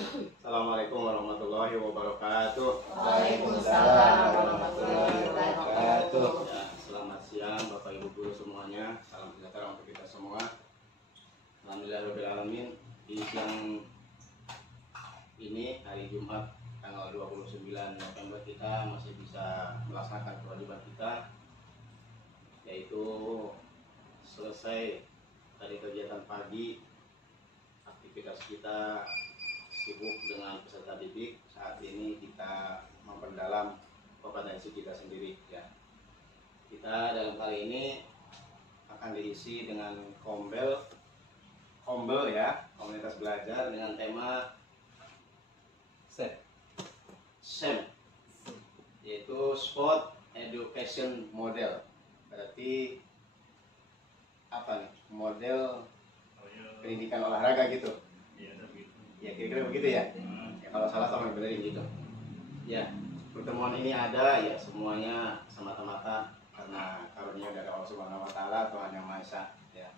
Assalamualaikum warahmatullahi wabarakatuh. Waalaikumsalam warahmatullahi wabarakatuh. Ya, selamat siang Bapak Ibu guru semuanya. Salam sejahtera untuk kita semua. Alhamdulillahirabbil alamin. Di siang ini hari Jumat tanggal 29 November kita masih bisa melaksanakan kewajiban kita, yaitu selesai dari kegiatan pagi. Aktivitas kita sibuk dengan peserta didik. Saat ini kita memperdalam kompetensi kita sendiri ya. Kita dalam kali ini akan diisi dengan kombel ya, komunitas belajar dengan tema SEM, yaitu Sport Education Model. Berarti apa nih? Model pendidikan olahraga gitu. Ya kira-kira begitu ya. Ya kalau salah tolong benerin gitu. Ya, pertemuan ini ada ya semuanya semata-mata karena karunia dari Allah Subhanahu wa taala, Tuhan Yang Maha Esa ya.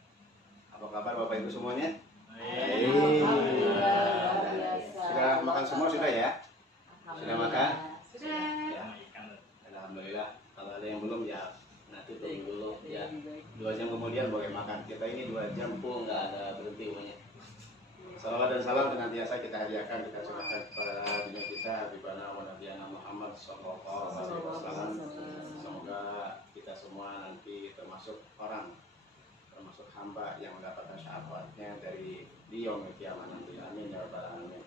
Apa kabar Bapak Ibu semuanya? Sudah makan semua sudah ya? Sudah makan? Sudah. Ya. Alhamdulillah. Kalau ada yang belum ya nanti tunggu dulu ya. 2 jam kemudian boleh makan. Kita ini 2 jam pun nggak ada berhenti umumnya. Salawat dan salam senantiasa kita hadiahkan, kita curahkan kepada dunia kita, Habibana wa Nabiyana Muhammad sallallahu alaihi wasallam. Semoga kita semua nanti termasuk hamba yang mendapatkan syafaatnya dari di yaumil qiyamah nanti. Amin ya rabbal alamin.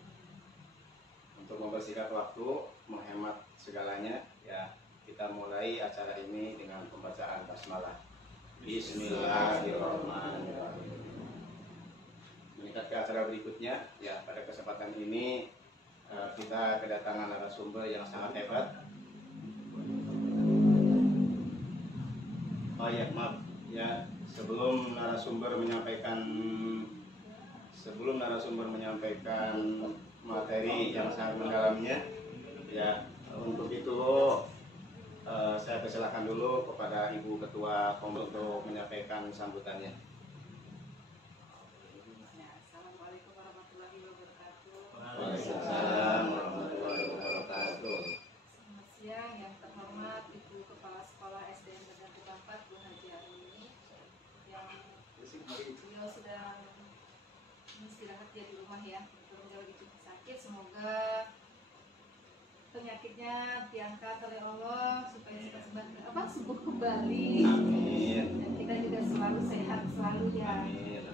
Untuk mempersingkat waktu, menghemat segalanya ya, kita mulai acara ini dengan pembacaan basmalah. Bismillahirrahmanirrahim. Meningkat ke acara berikutnya ya. Pada kesempatan ini kita kedatangan narasumber yang sangat hebat. Oh ya, maaf ya, sebelum narasumber menyampaikan materi yang sangat mendalamnya ya, untuk itu saya persilakan dulu kepada Ibu Ketua Kom untuk menyampaikan sambutannya. Waalaikumsalam warahmatullahi wabarakatuh. Selamat siang yang terhormat Ibu Kepala Sekolah SDN Negeri 4 Bu Haji Aruni, yang beliau sedang istirahat dia di rumah ya, beliau lagi cukup sakit. Semoga penyakitnya diangkat oleh Allah supaya sembuh kembali. Amin. Dan kita juga selalu sehat selalu ya. Amin.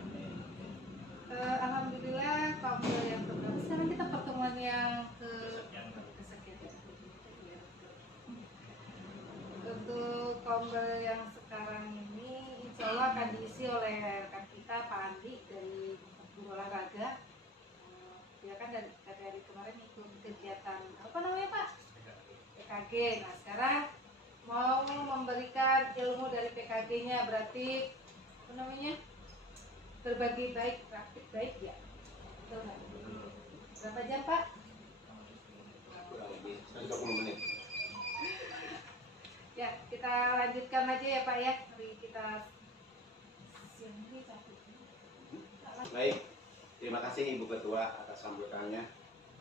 Alhamdulillah, kombel yang keberapa? Sekarang kita pertemuan yang kesekian ya. Untuk kombel yang sekarang ini insya Allah akan diisi oleh rekan kita Pak Andi dari Guru Olahraga. Dia kan dari kemarin ikut kegiatan apa namanya Pak? PKG. Nah sekarang mau memberikan ilmu dari PKG-nya, berarti apa namanya? Berbagi baik, praktik baik ya. Betul nggak? Berapa jam Pak? Kurang lebih 30 menit. Ya, kita lanjutkan aja ya Pak ya. Mari kita siang ini capek. Baik, terima kasih Ibu Ketua atas sambutannya.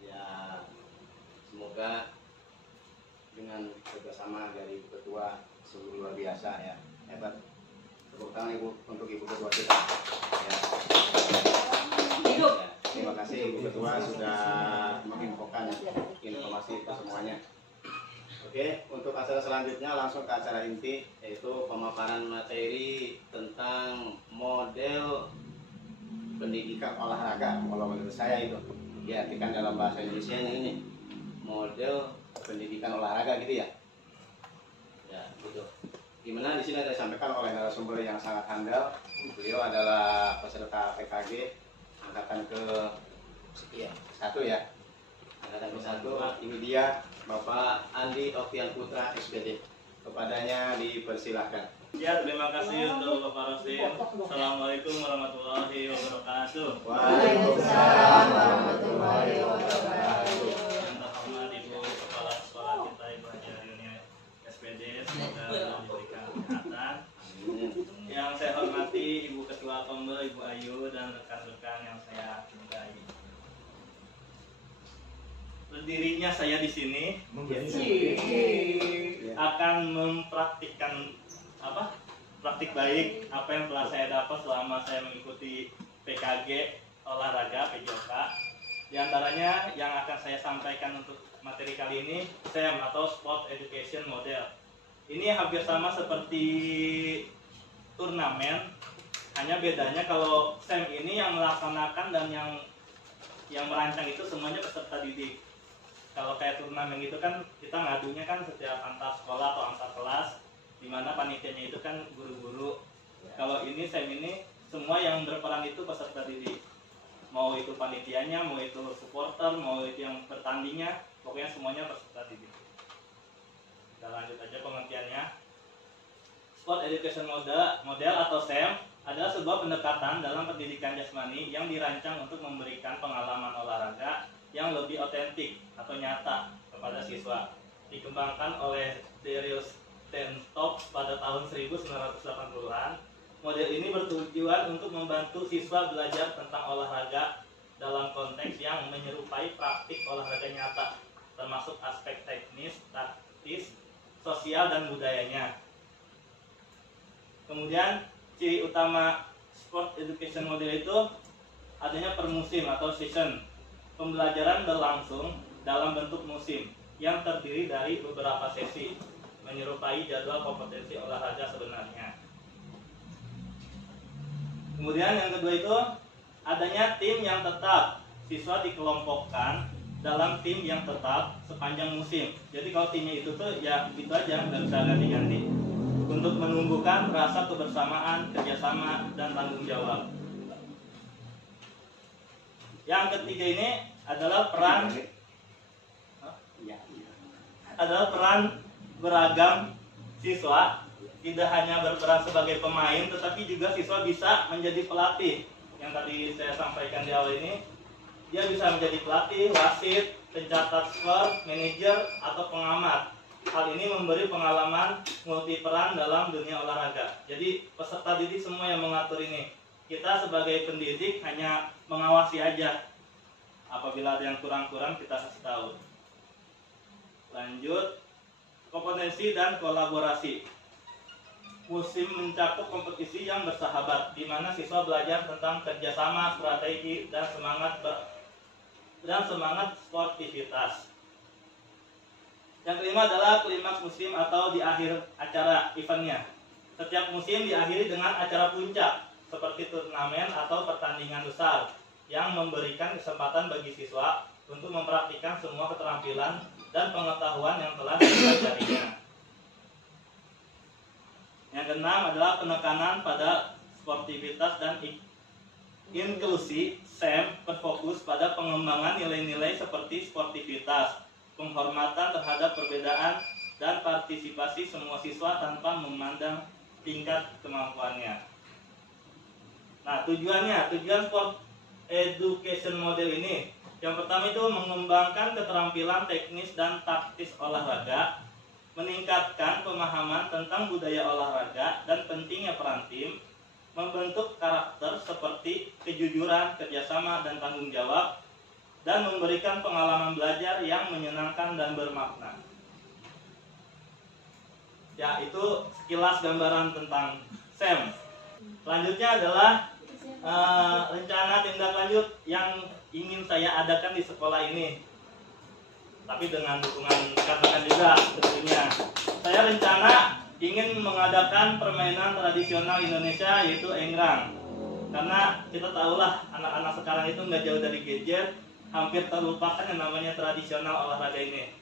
Ya, semoga dengan kerjasama dari Ibu Ketua sungguh luar biasa ya, hebat. Tepuk tangan Ibu untuk Ibu Ketua kita. Ya. Ya, terima kasih Ibu Ketua sudah menginfokan informasi ke semuanya. Oke, untuk acara selanjutnya langsung ke acara inti, yaitu pemaparan materi tentang model pendidikan olahraga. Kalau menurut saya itu diartikan dalam bahasa Indonesia ini model pendidikan olahraga gitu ya. Ya, gitu. Dimana di sini ada disampaikan oleh narasumber yang sangat handal. Beliau adalah peserta PKG angkatan ke satu ya. Angkatan ke 1. Ini dia Bapak Andi Oktian Putra SPD. Kepadanya dipersilahkan. Ya, terima kasih untuk Bapak Rosim. Assalamualaikum warahmatullahi wabarakatuh. Waalaikumsalam warahmatullahi wabarakatuh. Yang terhormat Ibu Kepala Sekolah kita Ibu Haji Aruni SPD, semoga diberikan kesehatan. Yang saya hormati Ibu Ketua Kombel Ibu Ayu dan rekan-rekan yang saya cintai. berdirinya saya di sini akan mempraktikkan praktik baik apa yang telah saya dapat selama saya mengikuti PKG olahraga PJOK. Di antaranya yang akan saya sampaikan untuk materi kali ini SEM atau Sport Education Model. Ini hampir sama seperti turnamen, hanya bedanya kalau SEM ini yang melaksanakan dan yang merancang itu semuanya peserta didik. Kalau kayak turnamen itu kan kita ngadunya kan setiap antar sekolah atau antar kelas, di mana panitianya itu kan guru-guru. Kalau ini SEM ini semua yang berperan itu peserta didik. Mau itu panitianya, mau itu supporter, mau itu yang bertandingnya, pokoknya semuanya peserta didik. Kita lanjut aja pengertiannya. Sport Education Model atau SEM adalah sebuah pendekatan dalam pendidikan jasmani yang dirancang untuk memberikan pengalaman olahraga yang lebih otentik atau nyata kepada siswa. Dikembangkan oleh Darius Tentop pada tahun 1980-an. Model ini bertujuan untuk membantu siswa belajar tentang olahraga dalam konteks yang menyerupai praktik olahraga nyata, termasuk aspek teknis, taktis, sosial, dan budayanya. Kemudian ciri utama Sport Education Model itu adanya per musim atau season. Pembelajaran berlangsung dalam bentuk musim yang terdiri dari beberapa sesi, menyerupai jadwal kompetensi olahraga sebenarnya. Kemudian yang kedua itu adanya tim yang tetap. Siswa dikelompokkan dalam tim yang tetap sepanjang musim. Jadi kalau timnya itu tuh ya itu aja, nggak bisa ganti-ganti. Untuk menumbuhkan rasa kebersamaan, kerjasama, dan tanggung jawab. Yang ketiga ini adalah peran beragam siswa. Tidak hanya berperan sebagai pemain, tetapi juga siswa bisa menjadi pelatih. Yang tadi saya sampaikan di awal ini, dia bisa menjadi pelatih, wasit, pencatat skor, manajer, atau pengamat. Hal ini memberi pengalaman multi peran dalam dunia olahraga. Jadi peserta didik semua yang mengatur ini. Kita sebagai pendidik hanya mengawasi aja. Apabila ada yang kurang-kurang kita kasih tahu. Lanjut, kompetensi dan kolaborasi. Musim mencakup kompetisi yang bersahabat, di mana siswa belajar tentang kerjasama, strategi, dan semangat sportivitas. Yang kelima adalah klimaks musim atau di akhir acara eventnya. Setiap musim diakhiri dengan acara puncak, seperti turnamen atau pertandingan besar, yang memberikan kesempatan bagi siswa untuk mempraktikkan semua keterampilan dan pengetahuan yang telah dipelajarinya. Yang keenam adalah penekanan pada sportivitas dan inklusi. SEM berfokus pada pengembangan nilai-nilai seperti sportivitas, penghormatan terhadap perbedaan, dan partisipasi semua siswa tanpa memandang tingkat kemampuannya. Nah, tujuan Sport Education Model ini, yang pertama itu mengembangkan keterampilan teknis dan taktis olahraga, meningkatkan pemahaman tentang budaya olahraga dan pentingnya peran tim, membentuk karakter seperti kejujuran, kerjasama, dan tanggung jawab, dan memberikan pengalaman belajar yang menyenangkan dan bermakna. Ya, itu sekilas gambaran tentang SEM. Selanjutnya adalah rencana tindak lanjut yang ingin saya adakan di sekolah ini. Tapi dengan dukungan rekan-rekan juga tentunya. Saya rencana ingin mengadakan permainan tradisional Indonesia, yaitu enggrang. Karena kita tahulah anak-anak sekarang itu nggak jauh dari gadget, hampir terlupakan yang namanya tradisional olahraga ini.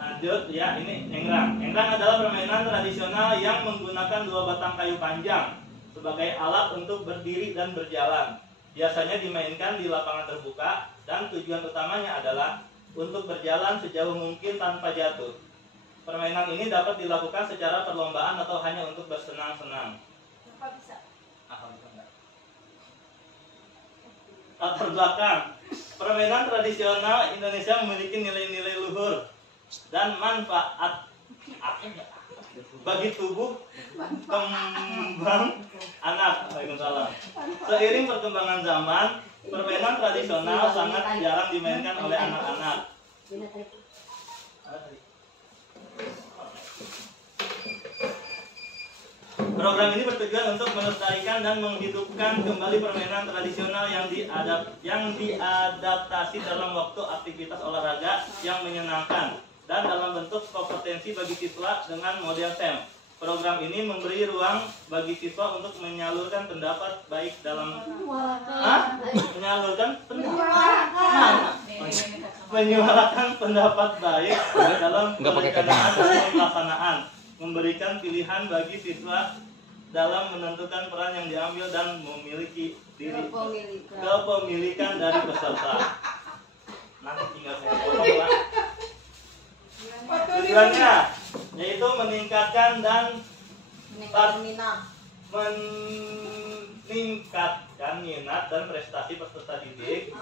Lanjut ya, ini enggrang. Enggrang adalah permainan tradisional yang menggunakan 2 batang kayu panjang sebagai alat untuk berdiri dan berjalan. Biasanya dimainkan di lapangan terbuka dan tujuan utamanya adalah untuk berjalan sejauh mungkin tanpa jatuh. Permainan ini dapat dilakukan secara perlombaan atau hanya untuk bersenang-senang. Apa bisa? Latar belakang. Permainan tradisional Indonesia memiliki nilai-nilai luhur dan manfaat bagi tubuh kembang anak. Waalaikumsalam. Seiring perkembangan zaman, permainan tradisional sangat jarang dimainkan oleh anak-anak. Program ini bertujuan untuk melestarikan dan menghidupkan kembali permainan tradisional yang diadaptasi dalam waktu aktivitas olahraga yang menyenangkan dan dalam bentuk kompetensi bagi siswa dengan model STEM. Program ini memberi ruang bagi siswa untuk menyalurkan pendapat baik dalam menyuarakan pendapat baik dalam perencanaan dan pelaksanaan, memberikan pilihan bagi siswa dalam menentukan peran yang diambil dan memiliki kepemilikan dari peserta. Nanti tinggal saya potong, Pak. Tujuannya yaitu meningkatkan minat dan prestasi peserta didik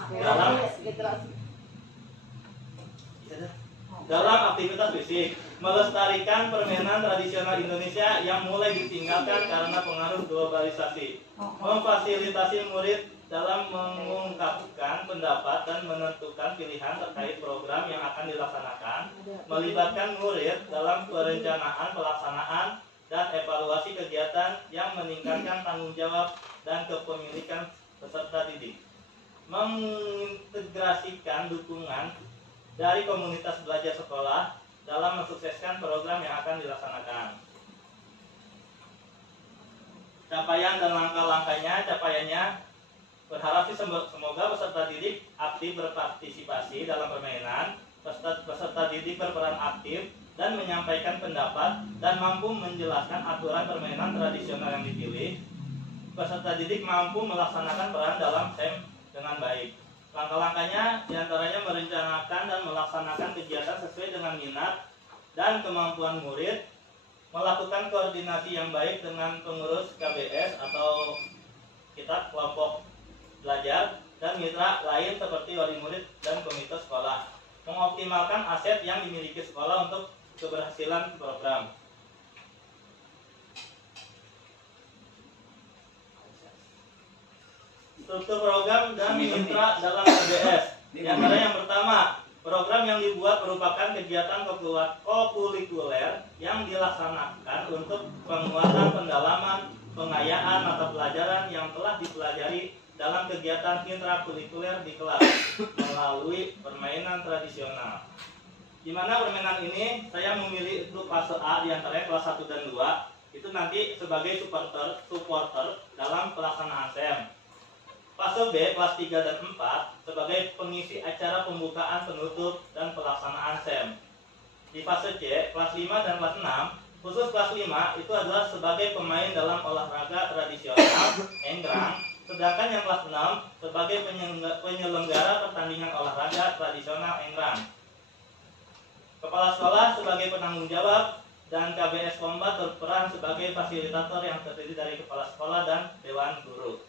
dalam aktivitas fisik, melestarikan permainan tradisional Indonesia yang mulai ditinggalkan karena pengaruh globalisasi, memfasilitasi murid dalam mengungkapkan pendapat dan menentukan pilihan terkait program yang akan dilaksanakan, melibatkan murid dalam perencanaan, pelaksanaan, dan evaluasi kegiatan yang meningkatkan tanggung jawab dan kepemilikan peserta didik, mengintegrasikan dukungan dari komunitas belajar sekolah dalam mensukseskan program yang akan dilaksanakan. Capaian dan capaiannya berharap sih semoga peserta didik aktif berpartisipasi dalam permainan, peserta didik berperan aktif dan menyampaikan pendapat dan mampu menjelaskan aturan permainan tradisional yang dipilih. Peserta didik mampu melaksanakan peran dalam STEM dengan baik. Langkah-langkahnya diantaranya merencanakan dan melaksanakan kegiatan sesuai dengan minat dan kemampuan murid, melakukan koordinasi yang baik dengan pengurus KBS atau kita kelompok belajar dan mitra lain seperti wali murid dan komite sekolah, mengoptimalkan aset yang dimiliki sekolah untuk keberhasilan program. Struktur program dan mitra dalam KBS. Di antara yang pertama, program yang dibuat merupakan kegiatan kokurikuler yang dilaksanakan untuk penguatan pendalaman pengayaan mata pelajaran yang telah dipelajari dalam kegiatan intrakurikuler di kelas melalui permainan tradisional. Di mana permainan ini saya memilih untuk fase A diantaranya kelas 1 dan 2 itu nanti sebagai supporter dalam pelaksanaan STEM. Fase B kelas 3 dan 4 sebagai pengisi acara pembukaan, penutup, dan pelaksanaan STEM. Di fase C kelas 5 dan kelas 6, khusus kelas 5 itu adalah sebagai pemain dalam olahraga tradisional enggrang, sedangkan yang kelas 6 sebagai penyelenggara pertandingan olahraga tradisional enggrang. Kepala sekolah sebagai penanggung jawab dan KBS Kombat berperan sebagai fasilitator yang terdiri dari kepala sekolah dan dewan guru.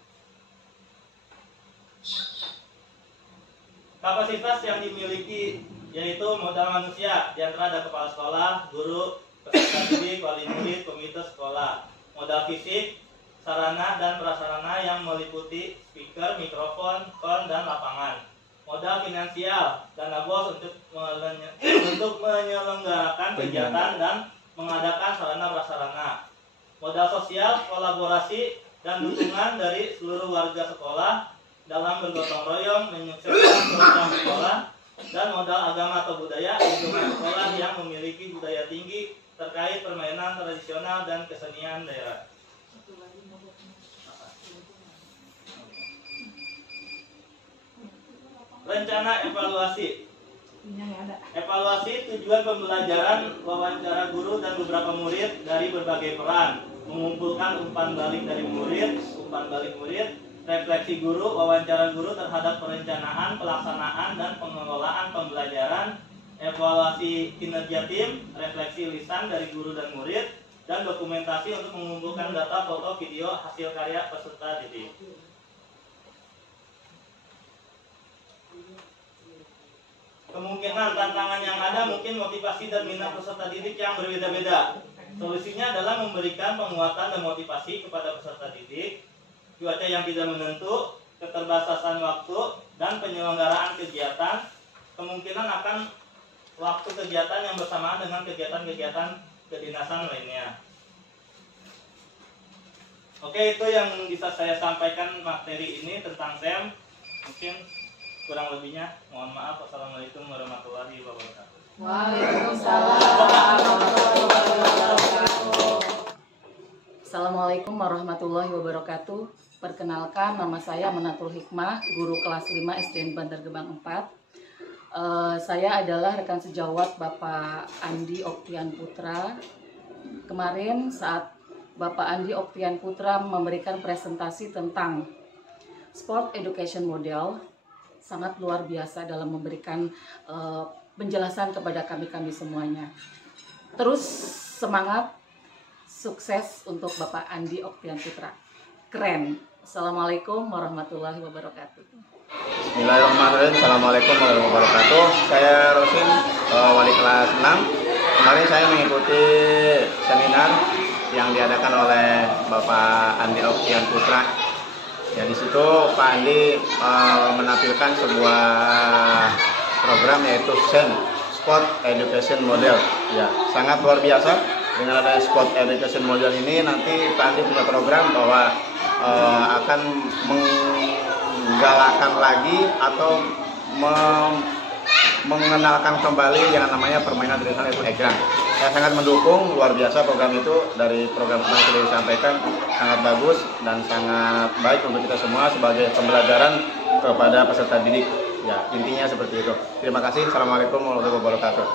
Kapasitas yang dimiliki yaitu modal manusia, di antara ada kepala sekolah, guru, peserta didik, wali murid, komite sekolah. Modal fisik, sarana dan prasarana yang meliputi speaker, mikrofon, kon, dan lapangan. Modal finansial, dana bos untuk menyelenggarakan kegiatan dan mengadakan sarana prasarana. Modal sosial, kolaborasi, dan dukungan dari seluruh warga sekolah dalam bergotong royong menyukseskan program sekolah, dan modal agama atau budaya, lingkungan sekolah yang memiliki budaya tinggi terkait permainan tradisional dan kesenian daerah. Rencana evaluasi. Evaluasi tujuan pembelajaran, wawancara guru dan beberapa murid dari berbagai peran, mengumpulkan umpan balik dari murid, refleksi guru, wawancara guru terhadap perencanaan, pelaksanaan, dan pengelolaan pembelajaran, evaluasi kinerja tim, refleksi lisan dari guru dan murid, dan dokumentasi untuk mengumpulkan data, foto, video, hasil karya peserta didik. Kemungkinan tantangan yang ada mungkin motivasi dan minat peserta didik yang berbeda-beda. Solusinya adalah memberikan penguatan dan motivasi kepada peserta didik, cuaca yang tidak menentu, keterbatasan waktu, dan penyelenggaraan kegiatan kemungkinan akan waktu kegiatan yang bersamaan dengan kegiatan-kegiatan kedinasan lainnya. Oke, itu yang bisa saya sampaikan materi ini tentang SEM. Mungkin kurang lebihnya mohon maaf. Wassalamualaikum warahmatullahi wabarakatuh. Waalaikumsalam. Assalamualaikum warahmatullahi wabarakatuh. Perkenalkan, nama saya Menatul Hikmah, guru kelas 5 SDN Bantar Gebang 4. Saya adalah rekan sejawat Bapak Andi Oktian Putra. Kemarin saat Bapak Andi Oktian Putra memberikan presentasi tentang Sport Education Model, sangat luar biasa dalam memberikan penjelasan kepada kami semuanya. Terus semangat, sukses untuk Bapak Andi Oktian Putra. Keren. Assalamualaikum warahmatullahi wabarakatuh. Bismillahirrahmanirrahim. Assalamualaikum warahmatullahi wabarakatuh. Saya Rosin, wali kelas 6. Kemarin saya mengikuti seminar yang diadakan oleh Bapak Andi Oktian Putra. Ya, di situ Pak Andi menampilkan sebuah program yaitu SEM, Sport Education Model. Ya, sangat luar biasa. Dengan ada Sport Education Model ini, nanti Pak Andi punya program bahwa akan menggalakkan lagi atau mengenalkan kembali yang namanya permainan tradisional itu egrang. Saya sangat mendukung, luar biasa program itu. Dari program yang sudah disampaikan sangat bagus dan sangat baik untuk kita semua sebagai pembelajaran kepada peserta didik. Ya, intinya seperti itu. Terima kasih. Assalamualaikum warahmatullahi wabarakatuh.